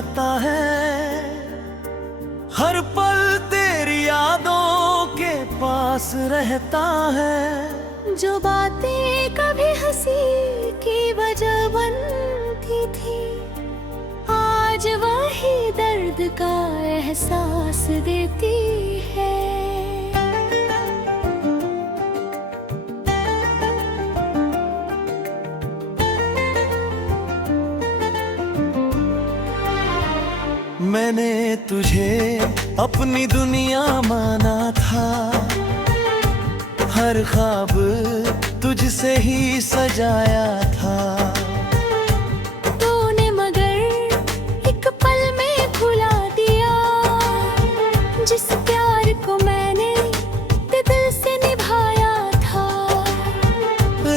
रहता है, हर पल तेरी यादों के पास रहता है। जो बातें कभी हंसी की वजह बनती थी, आज वही दर्द का एहसास देती है। मैंने तुझे अपनी दुनिया माना था, हर ख्वाब तुझसे ही सजाया था। तूने मगर एक पल में भुला दिया, जिस प्यार को मैंने दिल से निभाया था।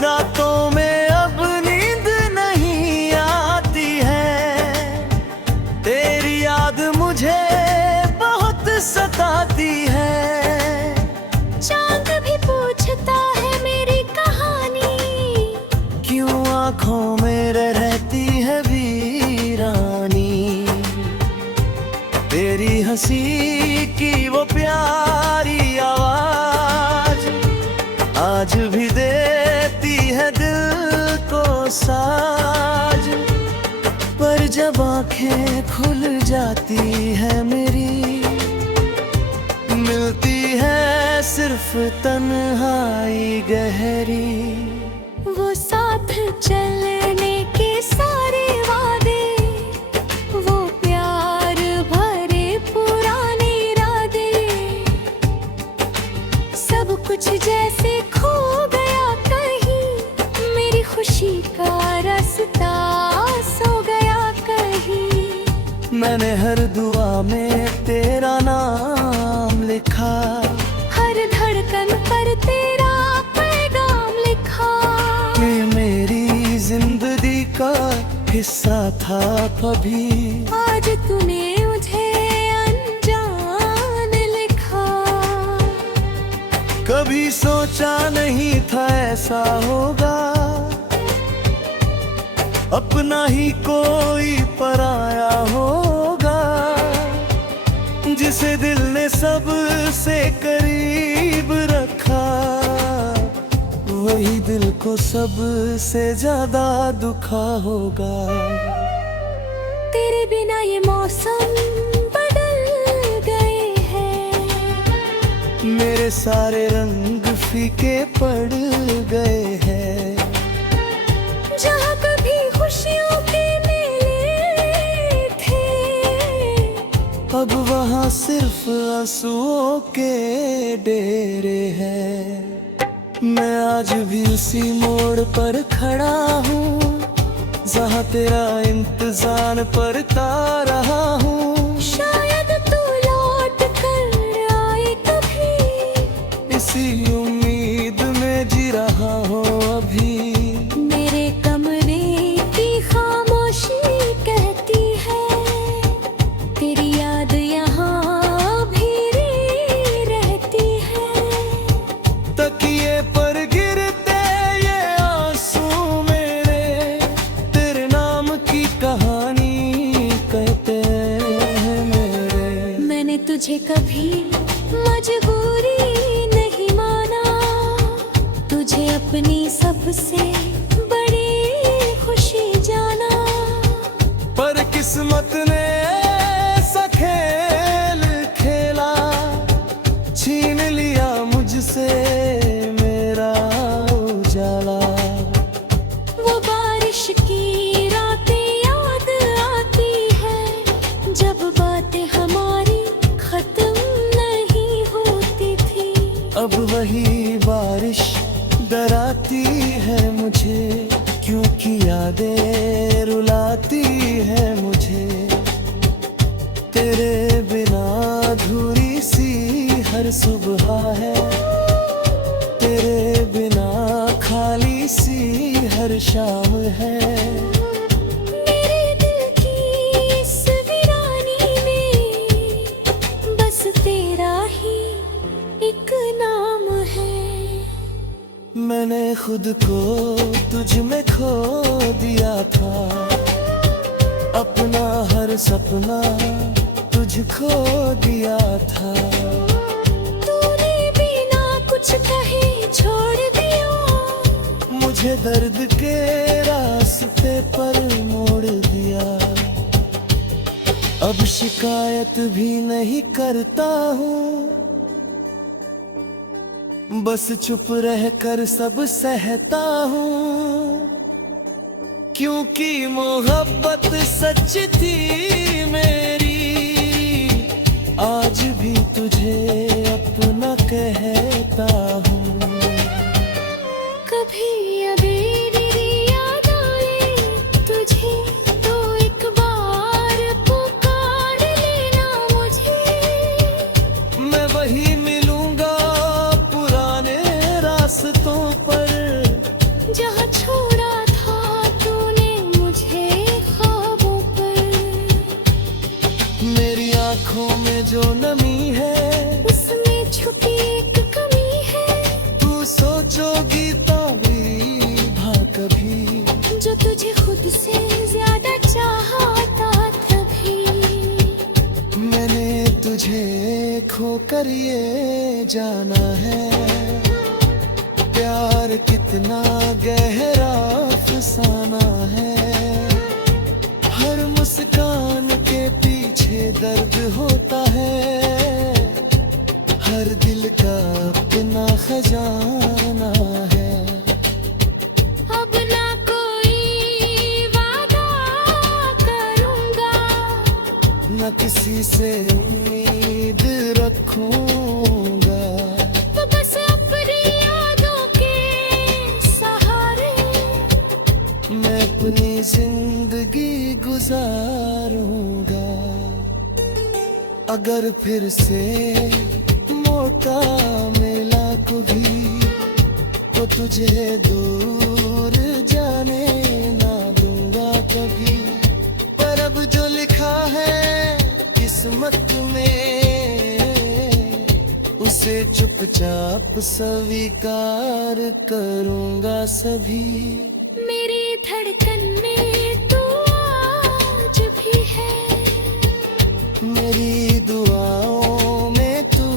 रातों में अब नींद नहीं आती है, तेरी याद मुझे बहुत सताती है। चांद भी पूछता है मेरी कहानी, क्यों आँखों में रहती है वीरानी। तेरी हंसी की वो प्यारी आवाज आज भी देती है दिल को साज। पर जब आँखें खुल जाती है मेरी, मिलती है सिर्फ तन्हाई गहरी। वो साथ चलने के सारे वादे, वो प्यार भरे पुराने इरादे, सब कुछ जैसे खो गया कहीं। मेरी खुशी का रास्ता सो गया कहीं। मैंने हर दुआ में तेरा नाम लिखा, हर धड़कन पर तेरा पैगाम लिखा। ये मेरी जिंदगी का हिस्सा था कभी, आज तूने मुझे अनजान लिखा। कभी सोचा नहीं था ऐसा होगा, अपना ही कोई पराया होगा। जिसे दिल ने सबसे करीब रखा, वही दिल को सबसे ज्यादा दुखा होगा। तेरे बिना ये मौसम बदल गए हैं, मेरे सारे रंग फीके पड़ गए हैं। जहाँ कभी खुशियों के मेले थे, अब वहाँ सिर्फ आंसुओं के डेरे हैं। मैं आज भी उसी मोड़ पर खड़ा हूँ, जहाँ तेरा इंतजार करता रहा हूँ। शायद तू लौट कर आए कभी, इसी उम्मीद में जी रहा हूँ अभी। मेरे कमरे की खामोशी कहती है, तेरी याद यहाँ भी रहती है। तकिए पर गिरते ये आंसू मेरे, तेरे नाम की कहानी कहते हैं मेरे। मैंने तुझे कभी मजबूरी नहीं माना, तुझे अपनी सबसे बड़ी खुशी जाना। पर किस्मत ने ऐसा खेल खेला, छीन लिया मुझसे मेरा उजाला। वो बारिश की रातें याद आती है, जब बातें हमारी खत्म नहीं होती थी। अब वही बारिश डराती है मुझे, क्योंकि यादें रुलाती है मुझे। तेरे बिना अधूरी सी हर सुबह है, तेरे बिना खाली सी हर शाम है। मेरे दिल की इस वीरानी में बस तेरा ही एक नाम है। मैंने खुद को तुझ में खो दिया था, अपना हर सपना तुझको दिया था। तूने बिना कुछ कहे छोड़ दिया, मुझे दर्द के रास्ते पर मोड़ दिया। अब शिकायत भी नहीं करता हूँ, बस चुप रहकर सब सहता हूँ। क्योंकि मोहब्बत सच थी मेरी, आज भी तुझे अपना कहता हूँ। कभी अबेरी याद आए तुझे तो एक बार पुकार लेना मुझे। मैं वही मिलूंगा पुराने रास्तों पर, जहाँ छोड़ा था तूने मुझे ख्वाबों पर। मेरी आंखों में जो नमी है, उसमें छुपी एक कमी है। तू सोचोगी तो भी भा कभी, जो तुझे खुद से ज्यादा चाहता तभी। मैंने तुझे खोकर ये जाना है, प्यार कितना गहरा अफसाना है। हर मुस्कान के पीछे दर्द होता है, हर दिल का अपना खजाना है। अब ना कोई वादा करूंगा, न किसी से उम्मीद रखूंगा। तो बस अपनी यादों के सहारे मैं अपनी जिंदगी गुजारूंगा। अगर फिर से मौका मिला कभी, तो तुझे दूर जाने ना दूंगा कभी। पर अब जो लिखा है किस्मत में, उसे चुपचाप स्वीकार करूंगा सभी। मेरी धड़कन में तू आज भी है, मेरी दुआओं में तू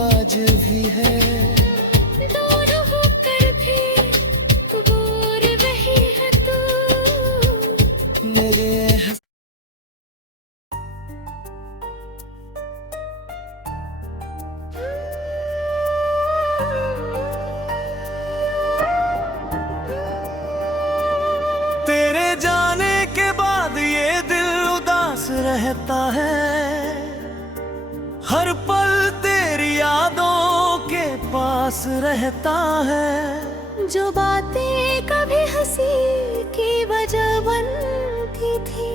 आज भी है। दूर होकर भी दूर वही है तू। मेरे तेरे जाने के बाद ये दिल उदास रहता है, हर पल तेरी यादों के पास रहता है। जो बातें कभी हंसी की वजह बनती थी,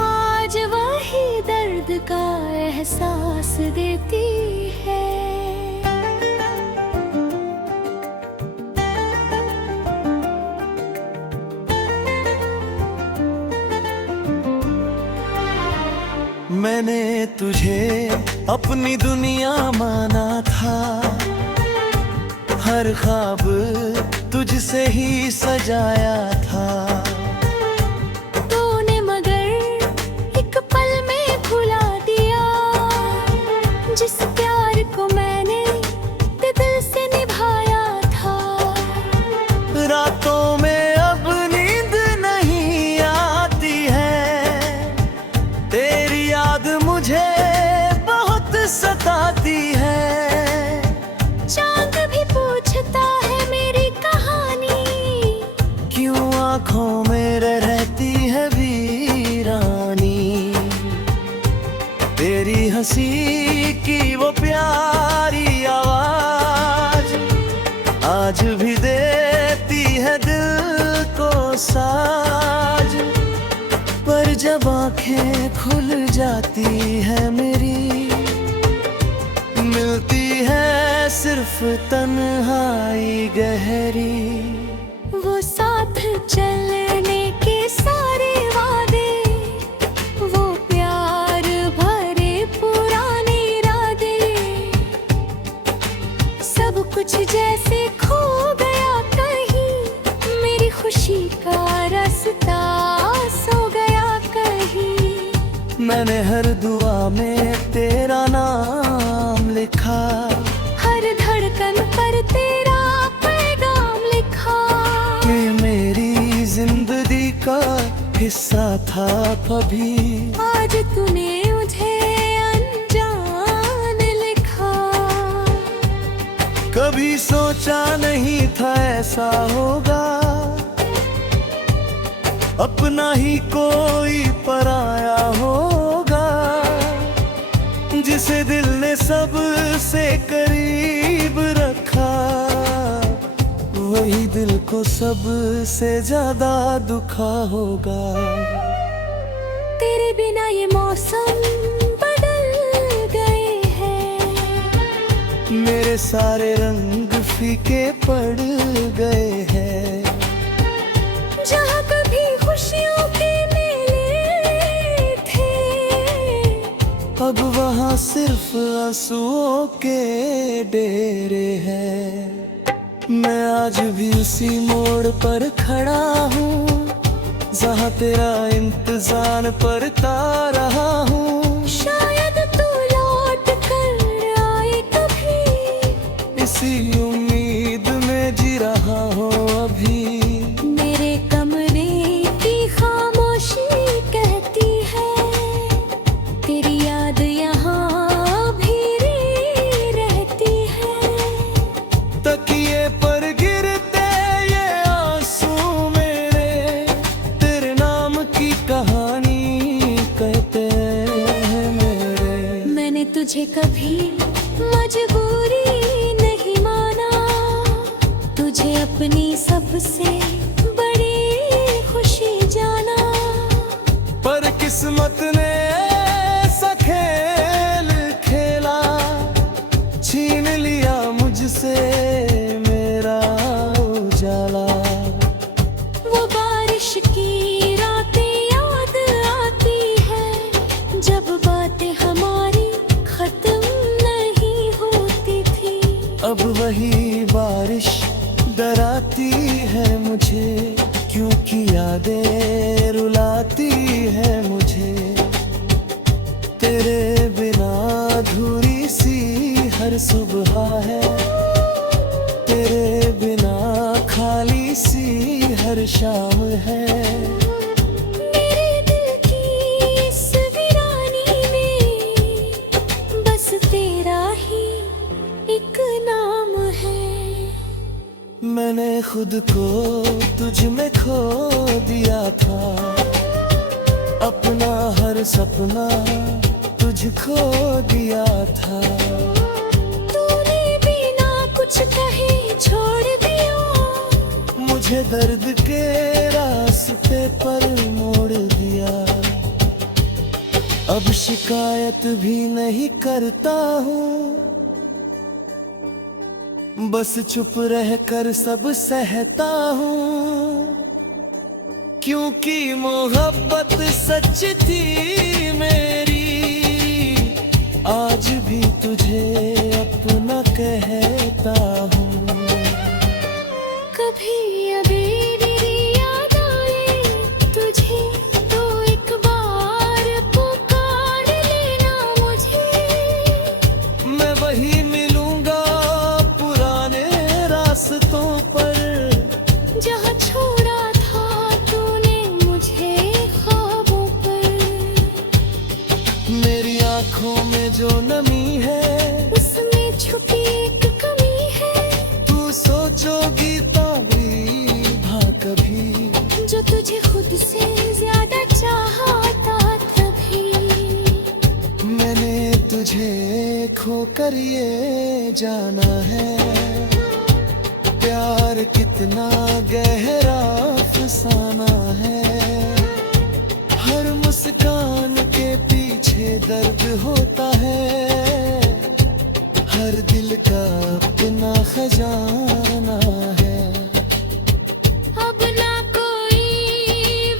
आज वही दर्द का एहसास देती है। मैंने तुझे अपनी दुनिया माना था, हर ख्वाब तुझसे ही सजाया था। तूने मगर एक पल में भुला दिया, जिस प्यार को मैंने दिल से निभाया था। रातों में अब नींद नहीं आती है, तेरी याद मुझे बहुत सताती है। चांद भी पूछता है मेरी कहानी, क्यों आंखों में रहती है वीरानी। तेरी हंसी की वो प्यारी आवाज आज भी देती है दिल को साज। पर जब आंखें खुल जाती है मेरी, मिलती है सिर्फ तन्हाई गहरी। वो साथ चलने के सारे वादे, वो प्यार भरे पुराने इरादे, सब कुछ जैसे खो गया कहीं। मेरी खुशी का रास्ता सो गया कहीं। मैंने हर दुआ में तेरा नाम लिखा, हर धड़कन पर तेरा पैगाम लिखा। ये मेरी जिंदगी का हिस्सा था कभी, आज तूने मुझे अनजान लिखा। कभी सोचा नहीं था ऐसा होगा, अपना ही कोई पराया होगा, जिसे दिल ने सबसे करीब रखा, वही दिल को सबसे ज्यादा दुखा होगा। तेरे बिना ये मौसम बदल गए हैं, मेरे सारे रंग फीके पड़ गए हैं। जहाँ कभी खुशियों के मेले थे, अब वहाँ सिर्फ आंसुओं के डेरे हैं। मैं आज भी उसी मोड़ पर खड़ा हूँ, जहाँ तेरा इंतजार करता रहा हूँ। शायद तू लौट कर आए कभी, इसी उम्मीद में जी रहा हूँ अभी। मेरे कमरे की खामोशी कहती है, तेरी याद यहाँ भी रहती है। तकिए पर गिरते ये आंसू मेरे, तेरे नाम की कहानी कहते हैं मेरे। मैंने तुझे कभी मजबूरी नहीं माना, तुझे अपनी सबसे बड़ी खुशी जाना। पर किस्मत ने ऐसा खेल खेला, छीन लिया मुझसे मेरा उजाला। वो बारिश की रातें याद आती है, जब बातें हमारी खत्म नहीं होती थी। अब वही बारिश डराती है मुझे, क्योंकि यादें रुलाती है मुझे। तेरे बिना अधूरी सी हर सुबह है, तेरे बिना खाली सी हर शाम है। मेरे दिल की इस वीरानी में बस तेरा ही एक नाम है। मैंने खुद को तुझ में खो दिया था, अपना हर सपना तुझको दिया था। तूने बिना कुछ कहे छोड़ दिया, मुझे दर्द के रास्ते पर मोड़ दिया। अब शिकायत भी नहीं करता हूँ, बस चुप रह कर सब सहता हूँ। क्योंकि मोहब्बत सच थी मेरी, आज भी तुझे अपना कहता हूँ। कभी अबेरी याद आए तुझे, तो एक बार पुकार लेना मुझे। मैं वही मिलूंगा पुराने रास्तों पर, जहाँ छोड़ा था तूने मुझे ख्वाबों पर। मेरी आंखों में जो नमी है, उसमें छुपी एक कमी है। तू सोचोगी तभी भा कभी, जो तुझे खुद से ज्यादा चाहता तभी। मैंने तुझे खो कर ये जाना है, प्यार कितना गहरा अफसाना है। हर मुस्कान के पीछे दर्द होता है, हर दिल का अपना खजाना है। अब ना कोई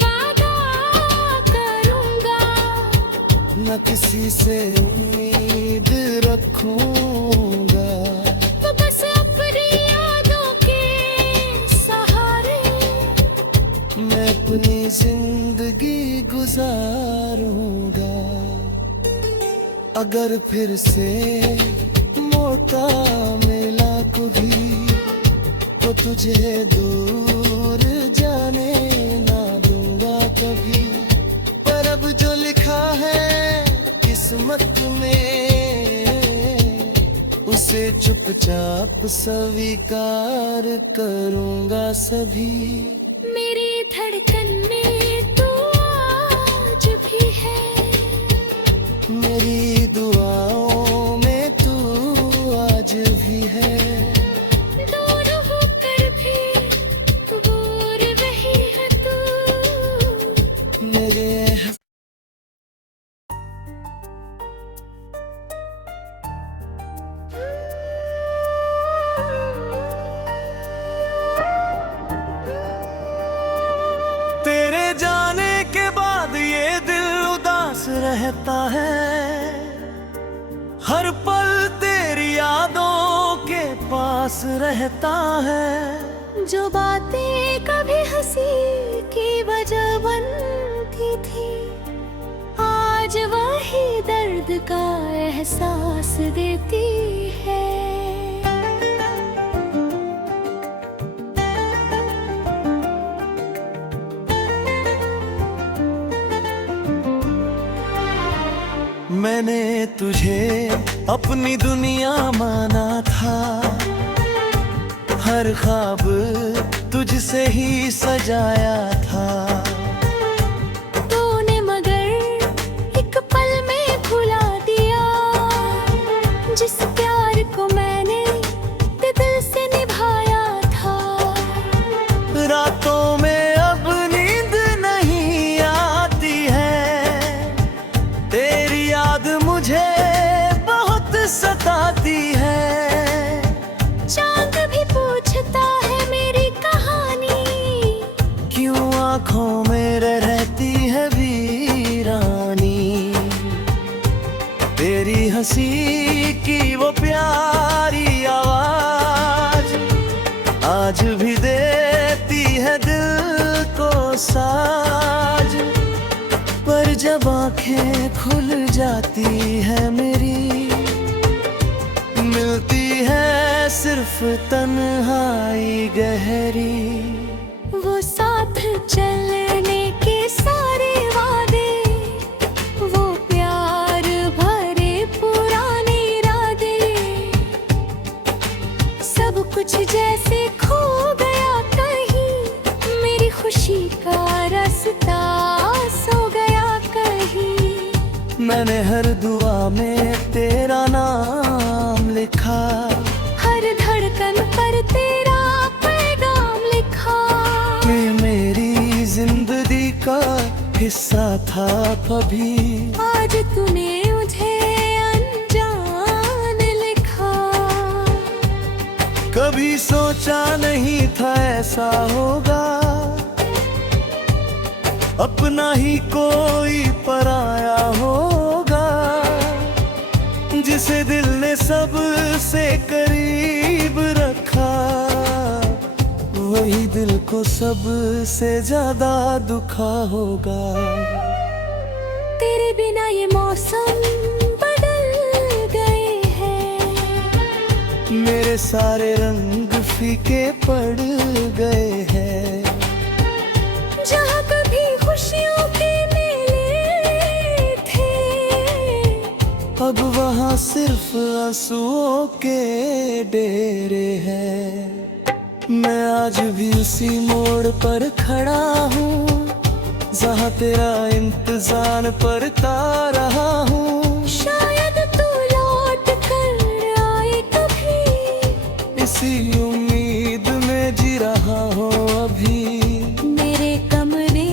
वादा करूंगा, न किसी से उम्मीद रखूंगा। तो बस अपनी यादों के सहारे मैं अपनी जिंदगी गुजारूंगा। अगर फिर से मौका मिला कभी तो तुझे दूर जाने ना दूंगा कभी। पर अब जो लिखा है किस्मत में उसे चुपचाप स्वीकार करूंगा सभी। मेरी धड़कन में तू आज भी है, मेरी दुआओं में तू आज भी है। दूर होकर भी दूर रही है तू मेरे तेरे जाने के बाद ये दिल उदास रहता है, हर पल तेरी यादों के पास रहता है। जो बातें कभी हंसी की वजह बनती थी, आज वही दर्द का एहसास देती है। मैंने तुझे अपनी दुनिया माना था, हर ख्वाब तुझसे ही सजाया था। तूने मगर एक पल में भुला दिया, जिस प्यार को मैंने दिल से निभाया था। रातों में अब नींद नहीं आती है, तेरी याद मुझे बहुत सताती है। चांद भी पूछता है मेरी कहानी, क्यों आँखों में रहती है वीरानी। तेरी हंसी की वो प्यारी आवाज आज भी देती है दिल को साज। पर जब आंखें खुल जाती है मेरी, मिलती है सिर्फ तन्हाई गहरी। वो साथ चलने के सारे वादे, वो प्यार भरे पुराने इरादे, सब कुछ जैसे खो गया कहीं। मेरी खुशी का रास्ता सो गया कहीं। मैंने हर दुआ में तेरा नाम लिखा, हर धड़कन पर तेरा पैगाम लिखा। ये मेरी जिंदगी का हिस्सा था कभी। आज तूने मुझे अनजान लिखा। कभी सोचा नहीं था ऐसा होगा, अपना ही कोई पराया होगा। जिसे दिल ने सबसे करीब रखा, वही दिल को सबसे ज्यादा दुखा होगा। तेरे बिना ये मौसम बदल गए हैं, मेरे सारे रंग फीके पड़ गए हैं। जहाँ कभी खुशियों के मेले थे, अब वहाँ सिर्फ आंसुओं के डेरे हैं। मैं आज भी उसी मोड़ पर खड़ा हूँ, जहाँ तेरा इंतजार करता रहा हूँ। शायद तू लौट कर आए कभी, इसी उम्मीद में जी रहा हूँ अभी। मेरे कमरे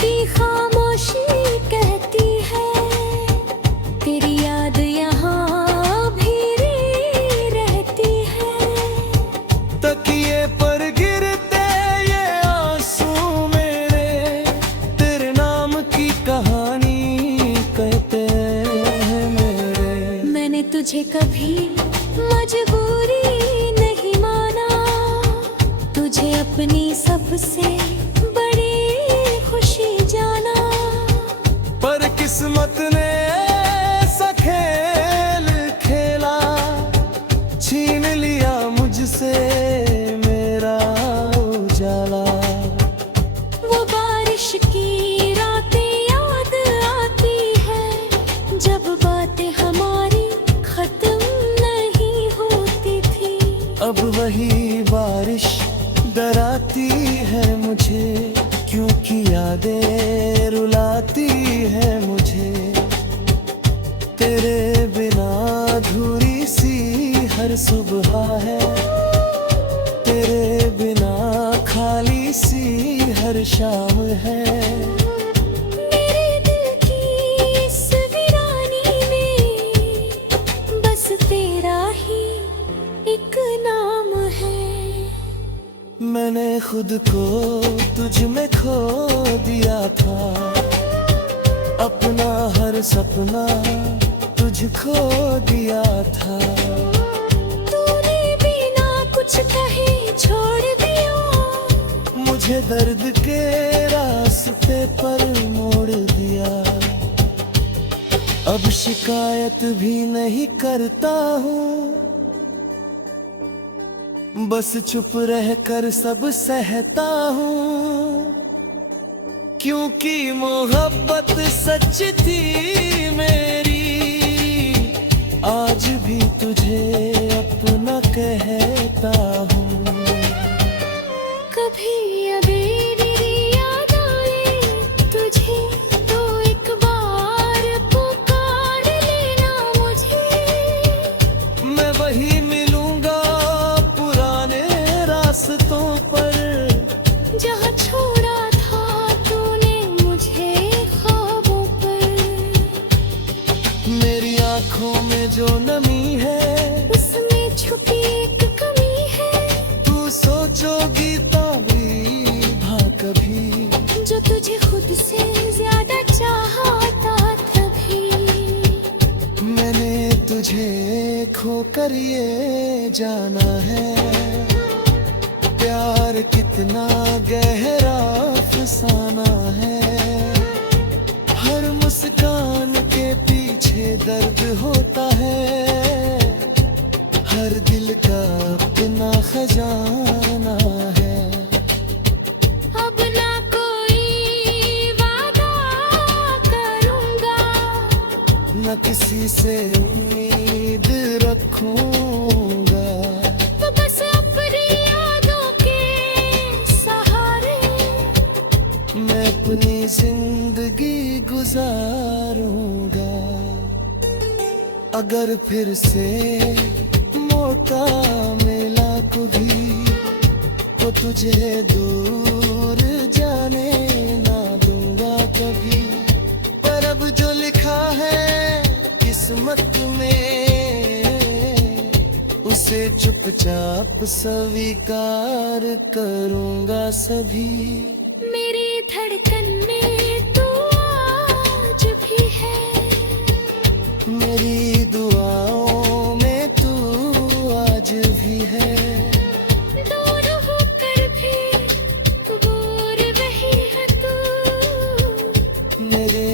की खामोशी कहती है, तेरी याद यहाँ भी रहती है। तकिए पर गिरते ये आंसू मेरे, तेरे नाम की कहानी कहते हैं मेरे। मैंने तुझे कभी मजबूरी नहीं माना, तुझे अपनी सबसे बड़ी खुशी जाना। पर किस्मत ने ऐसा खेल सुबह है, तेरे बिना खाली सी हर शाम है। मेरे दिल की इस वीरानी में बस तेरा ही एक नाम है। मैंने खुद को तुझ में खो दिया था, अपना हर सपना तुझको दिया था। तूने बिना कुछ कहे छोड़ दिया, मुझे दर्द के रास्ते पर मोड़ दिया। अब शिकायत भी नहीं करता हूँ, बस चुप रहकर सब सहता हूँ। क्योंकि मोहब्बत सच थी मेरी, आज भी तुझे अपना कहता हूँ। कभी अबेरी याद आए तुझे तो एक बार पुकार लेना मुझे। मैं वही मिलूंगा पुराने रास्तों पर, जहाँ छोड़ा था तूने मुझे ख्वाबों पर। मेरी आंखों में जो नमी है, उसमें छुपी एक कमी है। तू सोचोगी तभी भा कभी, जो तुझे खुद से ज्यादा चाहता तभी। मैंने तुझे खोकर ये जाना है, प्यार कितना गहरा अफसाना है। हर मुस्कान के पीछे दर्द होता है, हर दिल का अपना खजाना है। अब ना कोई वादा करूंगा, न किसी से उम्मीद रखूंगा। तो बस अपनी यादों के सहारे मैं अपनी जिंदगी गुजारूंगा। अगर फिर से मौका मिला कभी, तो तुझे दूर जाने ना दूंगा कभी। पर अब जो लिखा है किस्मत में, उसे चुपचाप स्वीकार करूंगा सभी। मेरी धड़कन में तू आज भी है, मेरी दुआओं में तू आज भी है। दूर होकर भी दूर वही है तू। मेरे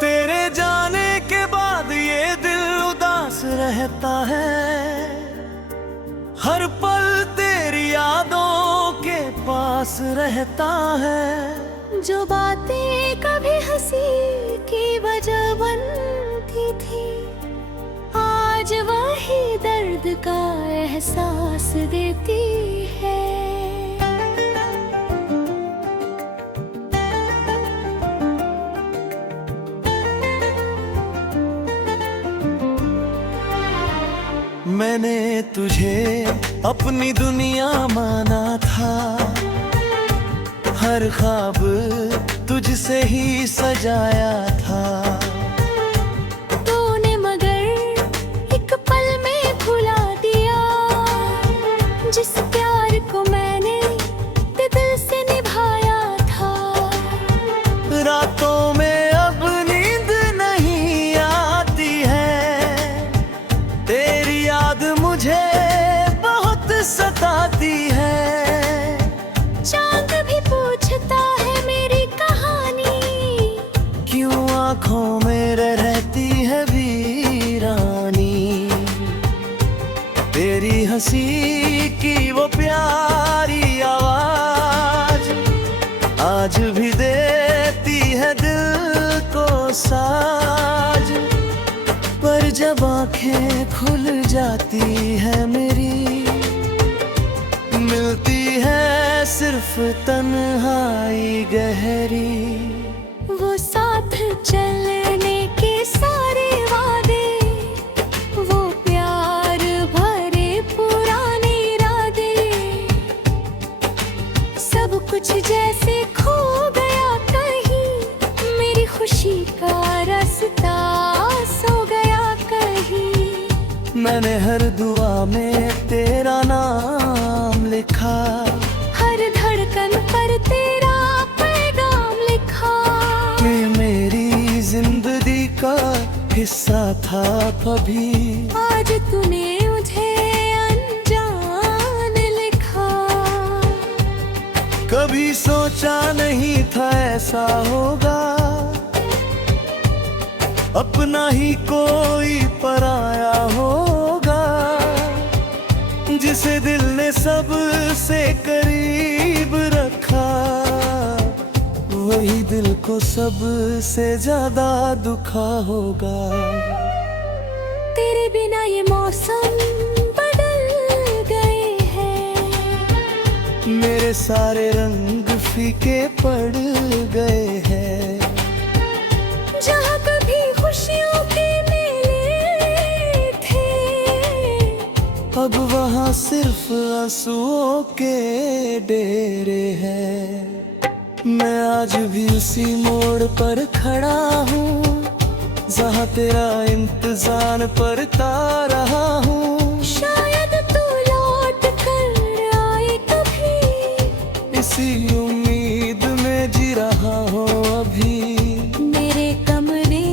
तेरे जाने के बाद ये दिल उदास रहता है, हर पल तेरी यादों के पास रहता है। जो बातें कभी हंसी की वजह बनती थी, आज वही दर्द का एहसास देती है। मैंने तुझे अपनी दुनिया माना था, हर ख्वाब तुझसे ही सजाया था। तूने मगर एक पल में भुला दिया, जिस प्यार को मैंने दिल से निभाया था। रातों में अब नींद नहीं आती है, तेरी याद मुझे बहुत सताती है। चांद भी पूछता है मेरी कहानी, क्यों आंखों में रहती है वीरानी। तेरी हंसी की वो प्यारी आवाज आज भी देती है दिल को साज। पर जब आंखें खुल जाती है मेरी, मिलती है सिर्फ तन्हाई गहरी। वो साथ चलने के सारे वादे, वो प्यार भरे पुराने इरादे, सब कुछ जैसे खो गया कहीं, मेरी खुशी का रास्ता सो गया कहीं। मैंने हर दुआ में तेरा नाम लिखा, हर धड़कन पर तेरा पैगाम लिखा। ये मेरी जिंदगी का हिस्सा था कभी, आज तूने मुझे अनजान लिखा। कभी सोचा नहीं था ऐसा होगा, अपना ही कोई पराया होगा, जिसे दिल ने सबसे करीब रखा, वही दिल को सबसे ज्यादा दुखा होगा। तेरे बिना ये मौसम बदल गए हैं, मेरे सारे रंग फीके पड़ गए हैं। जहाँ कभी खुशियों के मेले थे, अब वहाँ सिर्फ आंसुओं के डेरे हैं। मैं आज भी उसी मोड़ पर खड़ा हूँ, जहाँ तेरा इंतजार करता रहा हूँ। शायद तू लौट कर आए कभी, इसी उम्मीद में जी रहा हूँ अभी। मेरे कमरे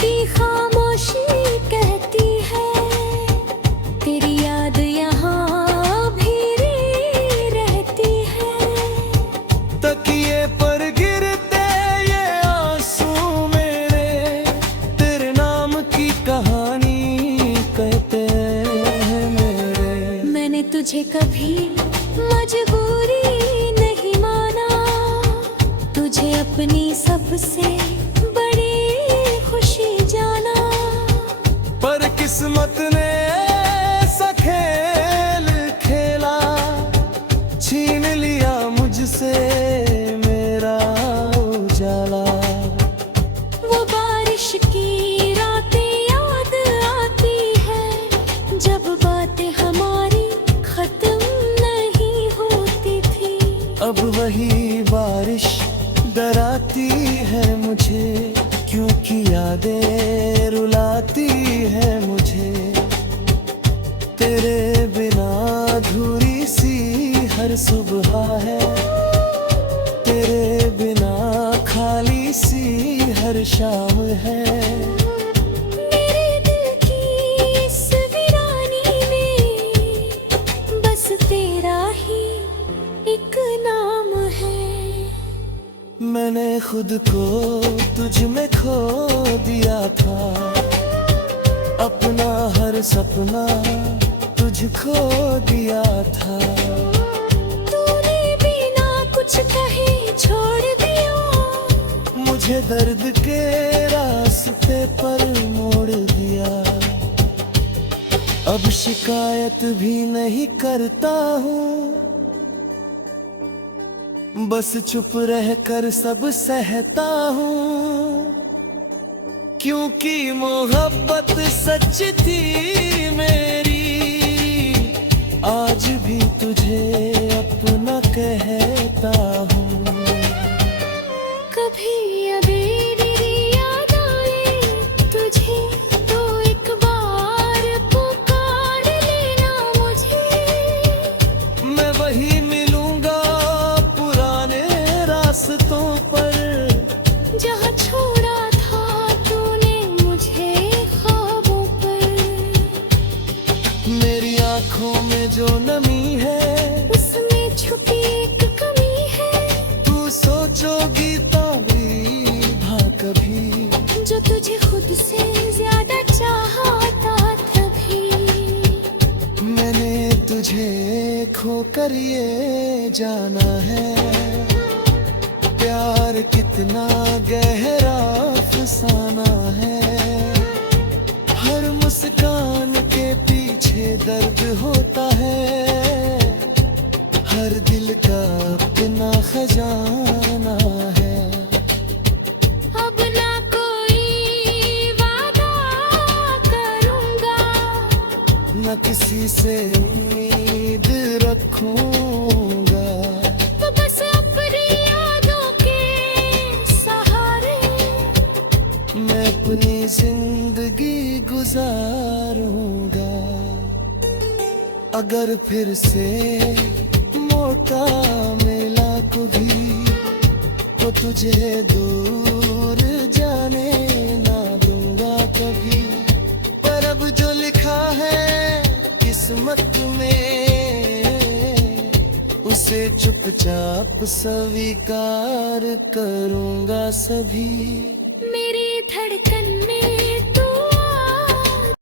की खामोशी कहती है, तेरी याद यहाँ भी रहती है। तकिए पर गिरते ये आंसू मेरे, तेरे नाम की कहानी कहते हैं मेरे। मैंने तुझे कभी मजबूरी नहीं माना, तुझे अपनी सबसे बड़ी खुशी जाना। पर किस्मत ने ऐसा खेल खेला, छीन लिया मुझसे मेरा उजाला। वो बारिश की रातें याद आती है, जब बातें हमारी खत्म नहीं होती थी। अब वही बारिश डराती है मुझे, क्योंकि यादें रुलाती है मुझे। तेरे बिना अधूरी सी हर सुबह है, तेरे बिना खाली सी हर शाम है। मेरे दिल की इस वीरानी में बस तेरा ही एक नाम है। मैंने खुद को तुझ में खो दिया था, अपना हर सपना तुझको दिया था। तूने बिना कुछ कहे छोड़ दिया, मुझे दर्द के रास्ते पर मोड़ दिया। अब शिकायत भी नहीं करता हूँ, बस चुप रह कर सब सहता हूँ। क्योंकि मोहब्बत सच थी मेरी, आज भी तुझे अपना कहता हूँ। कभी अबेरी याद आए तुझे, तो एक बार पुकार लेना मुझे। मैं वही मिलूंगा पुराने रास्तों पर, जहाँ छोड़ा था तूने मुझे ख्वाबों पर। मेरी आंखों में जो नमी है, उसमें छुपी एक कमी है। तू सोचोगी तो भी भा कभी, जो तुझे खुद से ज्यादा चाहता तभी। मैंने तुझे खो कर ये जाना है, प्यार कितना गहरा अफसाना है। हर मुस्कान के पीछे दर्द होता है, खजाना है। अब ना कोई वादा करूंगा, न किसी से उम्मीद रखूंगा। तो बस अपनी यादों के सहारे मैं अपनी जिंदगी गुजारूंगा। अगर फिर से मौका मिला कभी, तो तुझे दूर जाने ना दूंगा कभी। पर अब जो लिखा है किस्मत में, उसे चुपचाप स्वीकार करूंगा सभी।